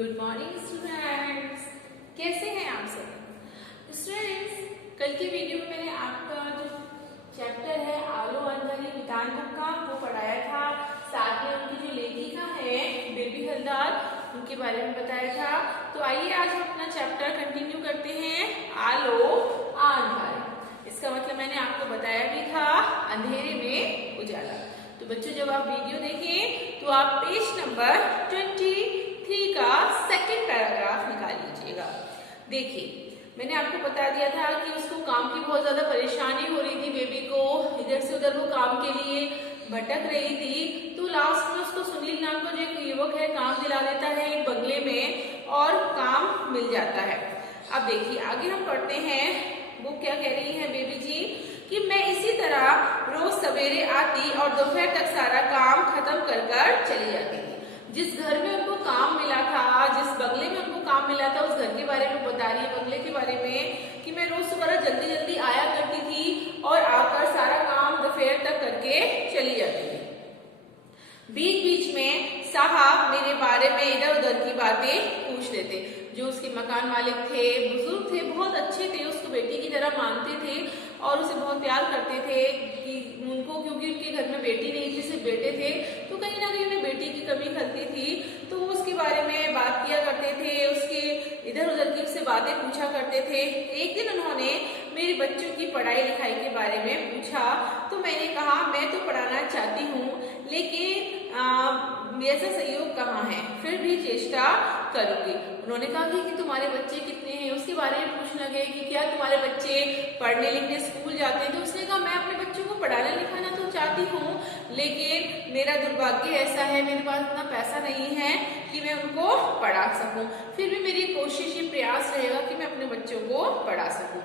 Good morning students, कैसे हैं आप सब स्टूडेंट्स। कल की वीडियो में मैंने आपका जो चैप्टर है आलो अंधरी विधान का वो पढ़ाया था। साथ में उनकी जो लेखिका है बेबी हलदार उनके बारे में बताया था। तो आइए आज हम अपना चैप्टर कंटिन्यू करते हैं। आलो अंधारी, इसका मतलब मैंने आपको बताया भी था अंधेरे में उजाला। तो बच्चों जब आप वीडियो देखें तो आप पेज नंबर 23 का सेकंड पैराग्राफ निकाल लीजिएगा। देखिए मैंने आपको बता दिया था कि उसको काम की बहुत ज्यादा परेशानी हो रही थी, बेबी को इधर से उधर वो काम के लिए भटक रही थी। तो लास्ट में उसको सुनील नाम का जो एक युवक है काम दिला देता है एक बंगले में और काम मिल जाता है। अब देखिए आगे हम पढ़ते हैं, वो क्या कह रही है बेबी जी कि मैं इसी तरह रोज सवेरे आती और दोपहर तक सारा काम खत्म कर कर चली जाती थी। जिस घर में उनको काम मिला था, जिस बंगले में उनको काम मिला था, उस घर के बारे में बता रही है, बंगले के बारे में कि मैं रोज सुबह जल्दी जल्दी आया करती थी और आकर सारा काम दोपहर तक करके चली जाती थी। बीच बीच में साहब मेरे बारे में इधर उधर की बातें पूछ लेते। जो उसके मकान मालिक थे, बुजुर्ग थे, बहुत अच्छे थे, उसको बेटी की तरह मानते थे और उसे बहुत प्यार करते थे कि उनको, क्योंकि उनके घर में बेटी नहीं थी, सिर्फ बेटे थे, तो कहीं ना कहीं उन्हें बेटी की कमी खलती थी। तो उसके बारे में बात किया करते थे, उसके इधर उधर की उससे बातें पूछा करते थे। एक दिन उन्होंने मेरे बच्चों की पढ़ाई लिखाई के बारे में पूछा तो मैंने कहा मैं तो पढ़ाना चाहती हूँ, लेकिन ऐसा सहयोग कहाँ है, फिर भी चेष्टा करूंगी। उन्होंने कहा कि तुम्हारे बच्चे कितने हैं, उसके बारे में पूछने लगे कि क्या तुम्हारे बच्चे पढ़ने लिखने स्कूल जाते हैं। तो उसने कहा मैं अपने बच्चों को पढ़ाना लिखाना तो चाहती हूँ, लेकिन मेरा दुर्भाग्य ऐसा है मेरे पास इतना पैसा नहीं है कि मैं उनको पढ़ा सकूं। फिर भी मेरी कोशिश ये प्रयास रहेगा कि मैं अपने बच्चों को पढ़ा सकूं।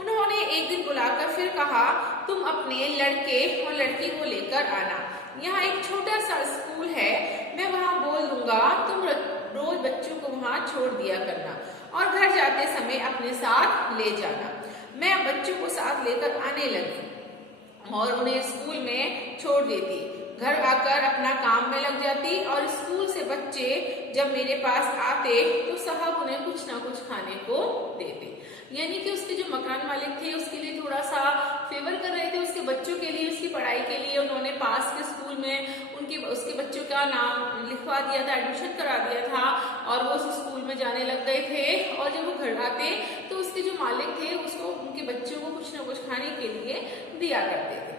उन्होंने एक दिन बुलाकर फिर कहा तुम अपने लड़के और लड़की को लेकर आना, यहाँ एक छोटा सा स्कूल है, मैं वहाँ बोल दूंगा, तुम रोज बच्चों को वहाँ छोड़ दिया करना और घर जाते समय अपने साथ ले जाना। मैं बच्चों को साथ लेकर आने लगी और उन्हें स्कूल में छोड़ देती, घर आकर अपना काम में लग जाती और स्कूल से बच्चे जब मेरे पास आते तो साहब उन्हें कुछ ना कुछ खाने को देते। यानी कि उसके जो मकान मालिक थे उसके लिए थोड़ा सा फेवर कर रहे थे, उसके बच्चों के लिए, उसकी पढ़ाई के लिए उन्होंने पास के स्कूल में उसके बच्चों का नाम लिखवा दिया था, एडमिशन करा दिया था और वो उस स्कूल में जाने लग गए थे। और जब वो घर आते तो उसके जो मालिक थे उसको उनके बच्चों को कुछ ना कुछ खाने के लिए दिया करते थे।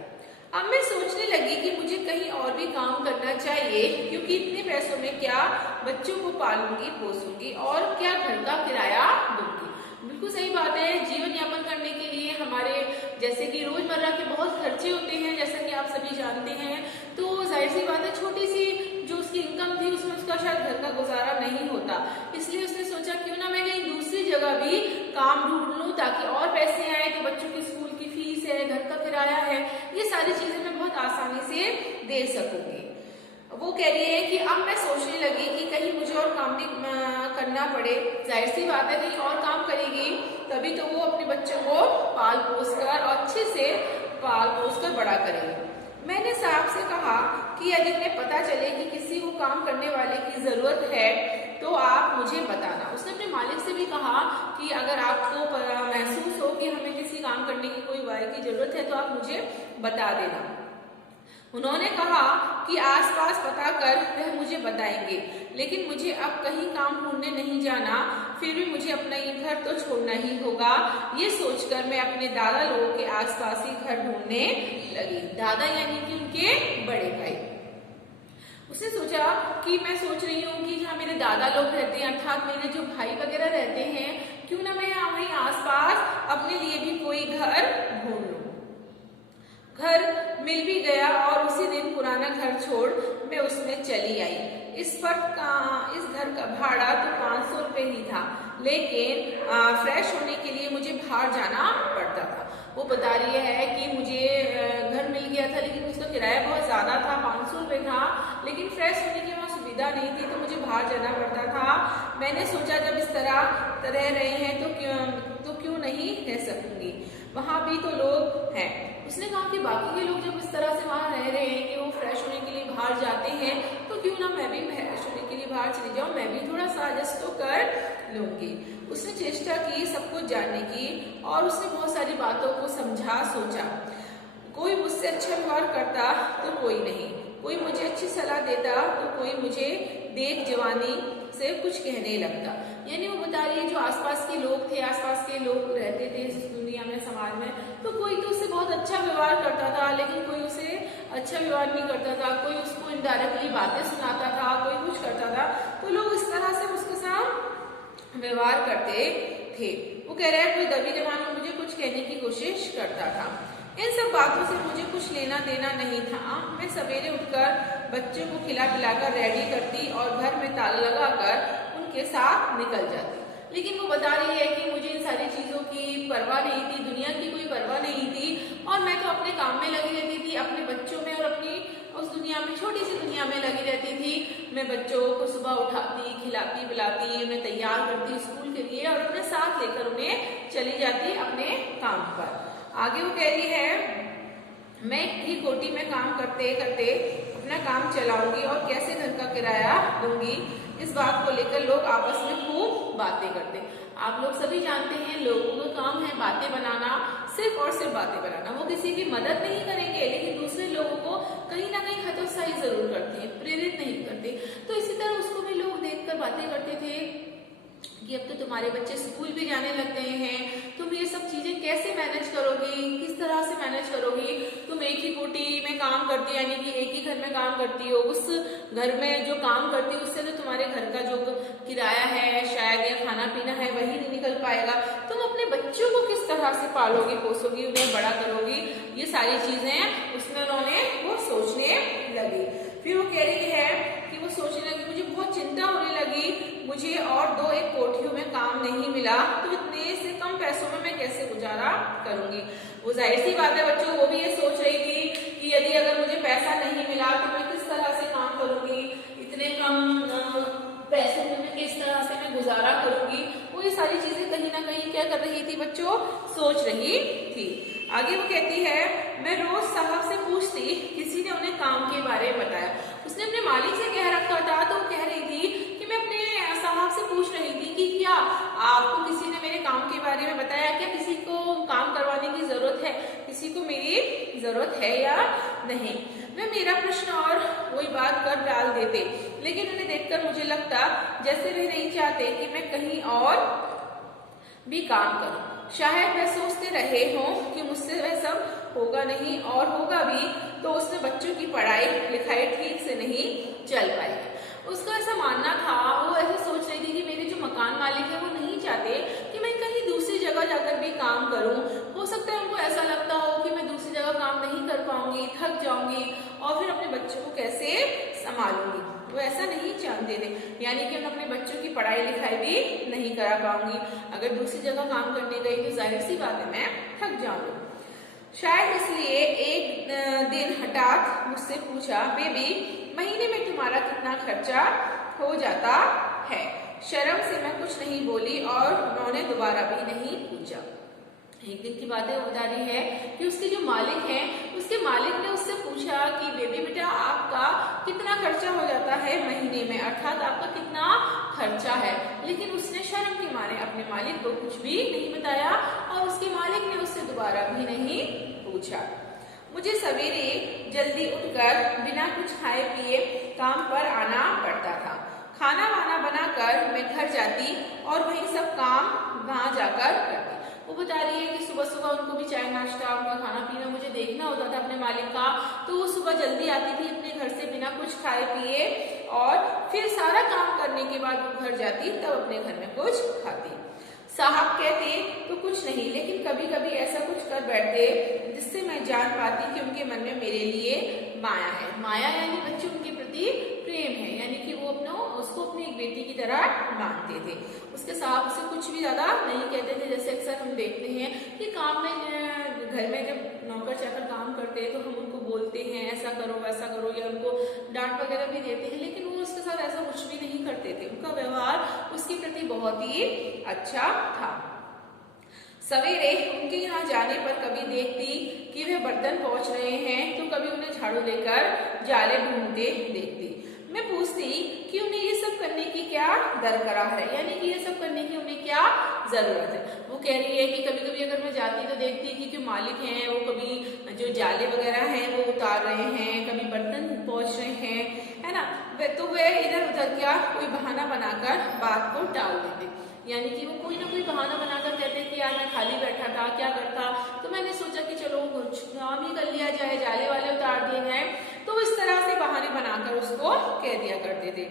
अब मैं सोचने लगी कि मुझे कहीं और भी काम करना चाहिए, क्योंकि इतने पैसों में क्या बच्चों को पालूंगी पोसूंगी और क्या घर का किराया दूंगी। बिल्कुल सही बात है, जीवन यापन करने के लिए हमारे जैसे कि रोजमर्रा के बहुत खर्चे होते हैं, जैसा कि आप सभी जानते हैं। तो जाहिर सी बात है छोटी सी जो उसकी इनकम थी उसमें उसका शायद घर का गुजारा नहीं होता, इसलिए उसने सोचा क्यों ना मैं कहीं दूसरी जगह भी काम ढूंढ लूं ताकि और पैसे आए, तो बच्चों की स्कूल की फीस है, घर का किराया है, ये सारी चीजें मैं बहुत आसानी से दे सकूंगी। वो कह रही है कि अब मैं सोचने लगी कि कहीं मुझे और काम भी करना पड़े। जाहिर सी बात है कहीं और काम करेगी तभी तो वो अपने बच्चों को पाल पोस कर और अच्छे से पाल पोस कर बड़ा करेगी। मैंने साहब से कहा कि यदि उन्हें पता चले कि किसी को काम करने वाले की जरूरत है तो आप मुझे बताना। उसने अपने मालिक से भी कहा कि अगर आपको महसूस हो कि हमें किसी काम करने की कोई वाई की जरूरत है तो आप मुझे बता देना। उन्होंने कहा कि आसपास पता कर वह मुझे बताएंगे, लेकिन मुझे अब कहीं काम ढूंढने नहीं जाना, फिर भी मुझे अपना ये घर तो छोड़ना ही होगा। ये सोचकर मैं अपने दादा लोगों के आसपास ही घर ढूंढने लगी। दादा यानी कि उनके बड़े भाई। उसने सोचा कि मैं सोच रही हूँ कि जहाँ मेरे दादा लोग रहते हैं अर्थात मेरे जो भाई वगैरह रहते हैं, क्यों ना मैं यहाँ वहीं आसपास अपने लिए भी कोई घर ढूंढ लूं। घर मिल भी गया और उसी दिन पुराना घर छोड़ मैं उसमें चली आई। इस घर का भाड़ा तो 500 रुपये ही था, लेकिन फ्रेश होने के लिए मुझे बाहर जाना पड़ता था। वो बता रही है कि मुझे घर मिल गया था लेकिन उसका किराया बहुत ज़्यादा था, 500 रुपये था, लेकिन फ्रेश होने की वहाँ सुविधा नहीं थी तो मुझे बाहर जाना पड़ता था। मैंने सोचा जब इस तरह रह रहे हैं तो क्यों नहीं रह सकूंगी, वहां भी तो लोग हैं। उसने कहा कि बाकी के लोग जब इस तरह से वहां रह रहे हैं कि वो फ्रेश होने के लिए बाहर जाते हैं, तो क्यों ना मैं भी फ्रेश होने के लिए बाहर चली जाऊं, मैं भी थोड़ा सा एडजस्ट तो कर लूंगी। उसने चेष्टा की सब कुछ जानने की और उसने बहुत सारी बातों को समझा, सोचा। कोई मुझसे अच्छा व्यवहार करता तो कोई नहीं, कोई मुझे अच्छी सलाह देता तो कोई मुझे देख जवानी से कुछ कहने लगता। यानी वो बता रही है जो आसपास के लोग थे, आसपास के लोग रहते थे इस दुनिया में, समाज में, तो कोई तो उससे बहुत अच्छा व्यवहार करता था, लेकिन कोई उसे अच्छा व्यवहार नहीं करता था, कोई उसको इनडायरेक्टली बातें सुनाता था, कोई कुछ करता था। तो लोग इस तरह से उसके साथ व्यवहार करते थे। वो कह रहा है कोई दबी जबान में मुझे कुछ कहने की कोशिश करता था। इन सब बातों से मुझे कुछ लेना देना नहीं था। मैं सवेरे उठकर बच्चों को खिला पिलाकर रेडी करती और घर में ताला लगाकर उनके साथ निकल जाती। लेकिन वो बता रही है कि मुझे इन सारी चीजों की परवाह नहीं थी, दुनिया की कोई परवाह नहीं थी, और मैं तो अपने काम में लगी रहती थी, अपने बच्चों में और अपनी उस दुनिया में, छोटी सी दुनिया में लगी रहती थी। मैं बच्चों को सुबह उठाती, खिलाती पिलाती, उन्हें तैयार करती स्कूल के लिए और अपने साथ लेकर उन्हें चली जाती अपने काम पर। आगे वो कह रही है मैं ही कोठी में काम करते करते अपना काम चलाऊंगी और कैसे घर का किराया दूंगी, इस बात को लेकर लोग आपस में खूब बातें करते। आप लोग सभी जानते हैं लोगों का काम है बातें बनाना, सिर्फ और सिर्फ बातें बनाना। वो किसी की मदद नहीं करेंगे, लेकिन दूसरे लोगों को कहीं ना कहीं हतोत्साही जरूर करते हैं, प्रेरित नहीं करते। तो इसी तरह उसको भी लोग देखकर बातें करते थे कि अब तो तुम्हारे बच्चे स्कूल भी जाने लग गए हैं, तुम ये सब चीजें कैसे मैनेज करोगी, किस तरह से मैनेज करोगी, तुम एक ही कोठी में काम करती हो, यानी कि एक ही घर में काम करती हो, उस घर में जो काम करती हो उससे तो तुम्हारे घर का जो किराया है शायद या खाना पीना है वही नहीं निकल पाएगा, तुम अपने बच्चों को किस तरह से पालोगी पोसोगी, उन्हें बड़ा करोगी, ये सारी चीजें उसने उन्होंने वो सोचने लगी। फिर वो कह रही है कि वो सोचने लगी मुझे बहुत चिंता होने लगी, मुझे और 2-1 कोठियों में काम नहीं मिला, तो इतने से कम पैसों में मैं कैसे गुजारा करूंगी। वो जाहिर सी बात है बच्चों, वो भी ये सोच रही थी कि यदि अगर मुझे पैसा नहीं मिला तो मैं किस तरह से काम करूंगी, इतने कम पैसों में मैं किस तरह से मैं गुजारा करूंगी। वो ये सारी चीजें कहीं ना कहीं क्या कर रही थी बच्चों, सोच रही थी। आगे वो कहती है मैं रोज साहब से पूछती, किसी ने उन्हें काम के बारे में बताया। उसने अपने मालिक से कह रखा था, तो वो कह रही थी कि मैं अपने साहब से पूछ रही थी कि क्या आपको किसी ने मेरे काम के बारे में बताया, क्या किसी को काम करवाने की जरूरत है, किसी को मेरी जरूरत है या नहीं। वे मेरा प्रश्न और वही बात कर डाल देते, लेकिन उन्हें देखकर मुझे लगता जैसे वे नहीं चाहते कि मैं कहीं और भी काम करूं। शायद वे सोचते रहे हों कि मुझसे वह सब होगा नहीं, और होगा भी तो उसमें बच्चों की पढ़ाई लिखाई ठीक से नहीं चल पाएगी। उसका ऐसा मानना था, वो ऐसे सोच रही थी कि मेरे जो मकान मालिक है वो नहीं चाहते कि मैं कहीं दूसरी जगह जाकर भी काम करूं। हो सकता है उनको ऐसा लगता हो कि मैं दूसरी जगह काम नहीं कर पाऊंगी, थक जाऊंगी और फिर अपने बच्चों को कैसे संभालूंगी। वो ऐसा नहीं चाहते थे, यानी कि मैं अपने बच्चों की पढ़ाई लिखाई भी नहीं करा पाऊंगी। अगर दूसरी जगह काम करने गई तो जाहिर सी बात है मैं थक जाऊंगी। शायद इसलिए एक दिन हठात मुझसे पूछा, बेबी महीने में तुम्हारा कितना खर्चा हो जाता है। शर्म से मैं कुछ नहीं बोली और उन्होंने दोबारा भी नहीं पूछा। एक दिन की बात है, वो बता रही है कि उसके जो मालिक हैं, उसके मालिक ने उससे पूछा कि बेबी बेटा आपका कितना खर्चा हो जाता है महीने में, अर्थात आपका कितना खर्चा है। लेकिन उसने शर्म के मारे अपने मालिक को कुछ भी नहीं बताया और उसके मालिक ने उससे दोबारा भी नहीं पूछा। मुझे सवेरे जल्दी उठकर बिना कुछ खाए पिए काम पर आना पड़ता था। खाना वाना बनाकर मैं घर जाती और वही सब काम वहां जाकर करती। वो बता रही है कि सुबह सुबह उनको भी चाय नाश्ता, उनका खाना पीना मुझे देखना होता था अपने मालिक का, तो वो सुबह जल्दी आती थी अपने घर से बिना कुछ खाए पिए और फिर सारा काम करने के बाद वो घर जाती, तब अपने घर में कुछ खाती। साहब कहते तो कुछ नहीं, लेकिन कभी कभी ऐसा कुछ कर बैठते जिससे मैं जान पाती कि उनके मन में मेरे लिए माया है। माया यानी बच्चों उनके प्रति प्रेम है, यानी कि वो उसको अपनी एक बेटी की तरह मानते थे। उसके साहब उसे कुछ भी ज्यादा नहीं कहते थे। जैसे अक्सर हम देखते हैं कि काम में, घर में जब नौकर चाकर काम करते हैं तो हम उनको बोलते हैं ऐसा करो वैसा करो, या उनको डांट वगैरह भी देते हैं, लेकिन वो उसके साथ ऐसा कुछ भी नहीं करते थे। उनका व्यवहार उसके बहुत ही अच्छा था। सवेरे उनके यहाँ जाने पर कभी देखती कि वे बर्तन पोंछ रहे हैं तो कभी उन्हें झाड़ू लेकर जाले ढूंढते देखती। मैं पूछती कि उन्हें ये सब करने की क्या दरकार है, यानी कि ये सब करने की उन्हें क्या जरूरत है। वो कह रही है कि कभी कभी अगर मैं जाती तो देखती कि जो मालिक हैं वो कभी जो जाले वगैरह हैं वो उतार रहे हैं, कभी बर्तन पोंछ रहे हैं, है ना। तो वे इधर उधर क्या कोई बहाना बनाकर बात को टाल देते, यानी कि वो कोई ना कोई बहाना बनाकर कहते कि यार मैं खाली बैठा था, क्या करता, तो मैंने सोचा कि चलो कुछ काम ही कर लिया जाए, जाले वाले उतार दिए हैं। तो इस तरह से बहाने बनाकर उसको कह दिया करते थे।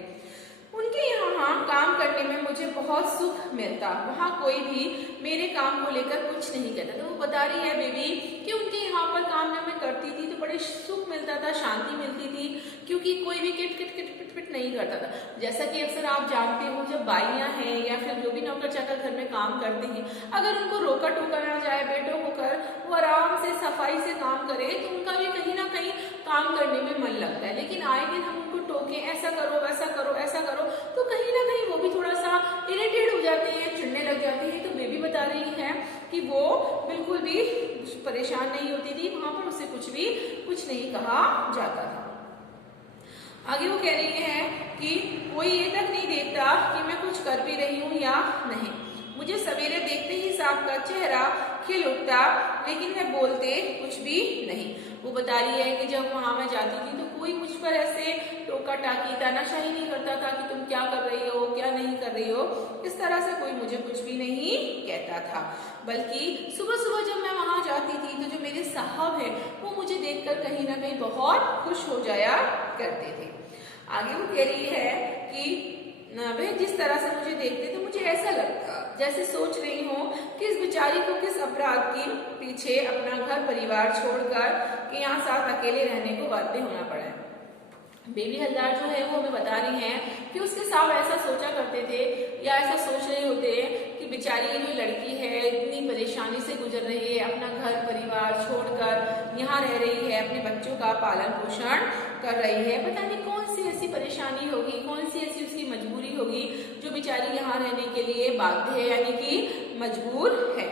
उनके यहाँ काम करने में मुझे बहुत सुख मिलता, वहाँ कोई भी मेरे काम को लेकर कुछ नहीं कहता। तो वो बता रही है बेबी कि उनके यहाँ पर काम जब मैं करती थी तो बड़े सुख मिलता था, शांति मिलती थी, क्योंकि कोई भी किट किट किट पिट पिट नहीं करता था। जैसा कि अक्सर आप जानते हो जब बाइयाँ हैं या फिर जो भी नौकर चाकर घर में काम करते हैं, अगर उनको रोका टोका ना जाए, बेटों होकर वो आराम से सफाई से काम करे तो उनका भी कहीं ना कहीं काम करने में मन लगता है। लेकिन आए दिन हम उनको टोके, ऐसा करो वैसा करो ऐसा करो, तो कहीं ना कहीं वो भी थोड़ा सा इरिटेट हो जाते हैं, चिढ़ने लग जाते हैं। तो बेबी बता रही है कि वो बिल्कुल भी परेशान नहीं होती थी, वहां पर उसे कुछ नहीं कहा जाता था। आगे वो कह रही है कि कोई ये तक नहीं देखता कि मैं कुछ कर भी रही हूँ या नहीं। मुझे सवेरे देखते ही साहब का चेहरा खिल उठता, लेकिन मैं बोलते कुछ भी नहीं। वो बता रही है कि जब वहां मैं जाती थी तो कोई मुझ पर ऐसे टोका टाकी तानाशाही नहीं करता था कि तुम क्या कर रही हो, क्या नहीं कर रही हो, इस तरह से कोई मुझे कुछ भी नहीं कहता था। बल्कि सुबह सुबह जब मैं वहां जाती थी तो जो मेरे साहब हैं वो मुझे देखकर कहीं ना कहीं बहुत खुश हो जाया करते थे। आगे वो कह रही है कि वह जिस तरह से मुझे देखते थे मुझे ऐसा लगता जैसे सोच रही हूँ कि इस बेचारी को किस अपराध के पीछे अपना घर परिवार छोड़कर कि यहाँ साथ अकेले रहने को बाध्य होना पड़ा है। बेबी हलदार जो है वो हमें बता रही हैं कि उसके साथ ऐसा सोचा करते थे या ऐसा सोच रहे होते कि बेचारी ये जो लड़की है इतनी परेशानी से गुजर रही है, अपना घर परिवार छोड़कर यहाँ रह रही है, अपने बच्चों का पालन पोषण कर रही है, पता नहीं कौन सी ऐसी परेशानी होगी, कौन सी ऐसी उसकी मजबूरी होगी जो बेचारी यहाँ रहने के लिए बाध्य है, यानी कि मजबूर है।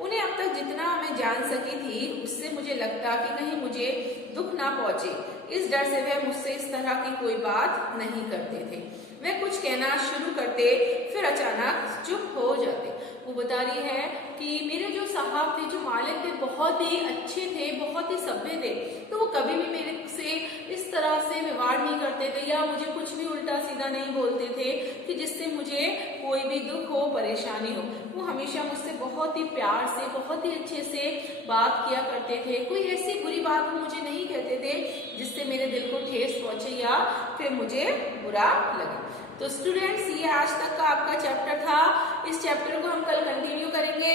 उन्हें अब तक जितना मैं जान सकी थी उससे मुझे लगता कि कहीं मुझे दुख ना पहुंचे, इस डर से वह मुझसे इस तरह की कोई बात नहीं करते थे। वह कुछ कहना शुरू करते फिर अचानक चुप हो जाते। वो बता रही है कि मेरे जो साहब थे, जो मालिक थे, बहुत ही अच्छे थे, बहुत ही सभ्य थे, तो वो कभी भी मेरे से इस तरह से व्यवहार नहीं करते थे या मुझे कुछ भी उल्टा सीधा नहीं बोलते थे कि जिससे मुझे कोई भी दुख हो, परेशानी हो। वो हमेशा मुझसे बहुत ही प्यार से, बहुत ही अच्छे से बात किया करते थे। कोई ऐसी बुरी बात मुझे नहीं कहते थे जिससे मेरे दिल को ठेस पहुंचे या फिर मुझे बुरा लगे। तो स्टूडेंट्स, ये आज तक का आपका चैप्टर था। इस चैप्टर को हम कल कंटिन्यू करेंगे।